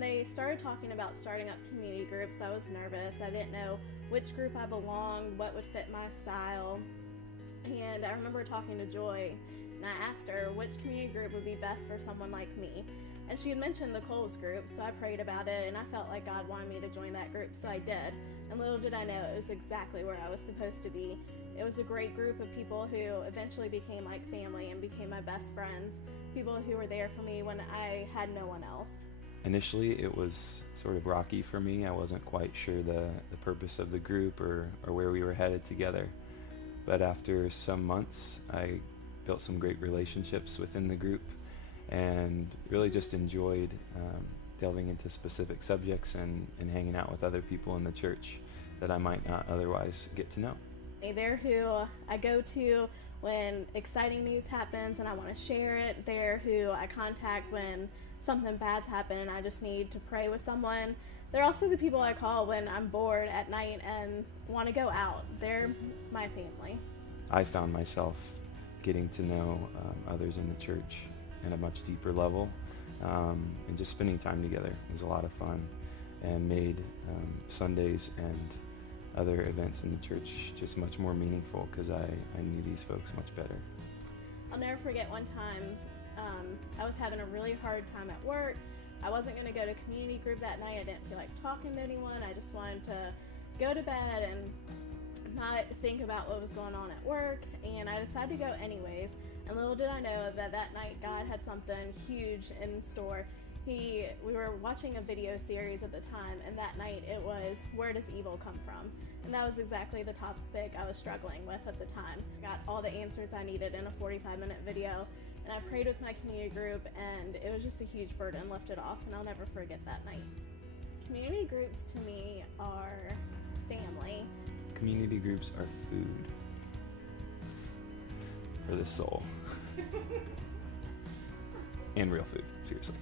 when they started talking about starting up community groups, I was nervous. I didn't know which group I belonged, what would fit my style. And I remember talking to Joy, and I asked her which community group would be best for someone like me. And she had mentioned the Coles group, so I prayed about it, and I felt like God wanted me to join that group, so I did. And little did I know, it was exactly where I was supposed to be. It was a great group of people who eventually became like family and became my best friends, people who were there for me when I had no one else. Initially, it was sort of rocky for me. I wasn't quite sure the purpose of the group or where we were headed together. But after some months, I built some great relationships within the group and really just enjoyed delving into specific subjects and hanging out with other people in the church that I might not otherwise get to know. They're who I go to when exciting news happens and I want to share it. They're who I contact when something bad's happened and I just need to pray with someone. They're also the people I call when I'm bored at night and want to go out. They're my family. I found myself getting to know others in the church at a much deeper level, and just spending time together was a lot of fun, and made Sundays and other events in the church just much more meaningful because I knew these folks much better. I'll never forget one time I was having a really hard time at work. I wasn't going to go to community group that night. I didn't feel like talking to anyone. I just wanted to go to bed and not think about what was going on at work, and I decided to go anyways. And little did I know that that night God had something huge in store. We were watching a video series at the time, and that night it was, where does evil come from? And that was exactly the topic I was struggling with at the time. I got all the answers I needed in a 45-minute video, and I prayed with my community group, and it was just a huge burden lifted off, and I'll never forget that night. Community groups to me are family. Community groups are food for the soul. And real food, seriously.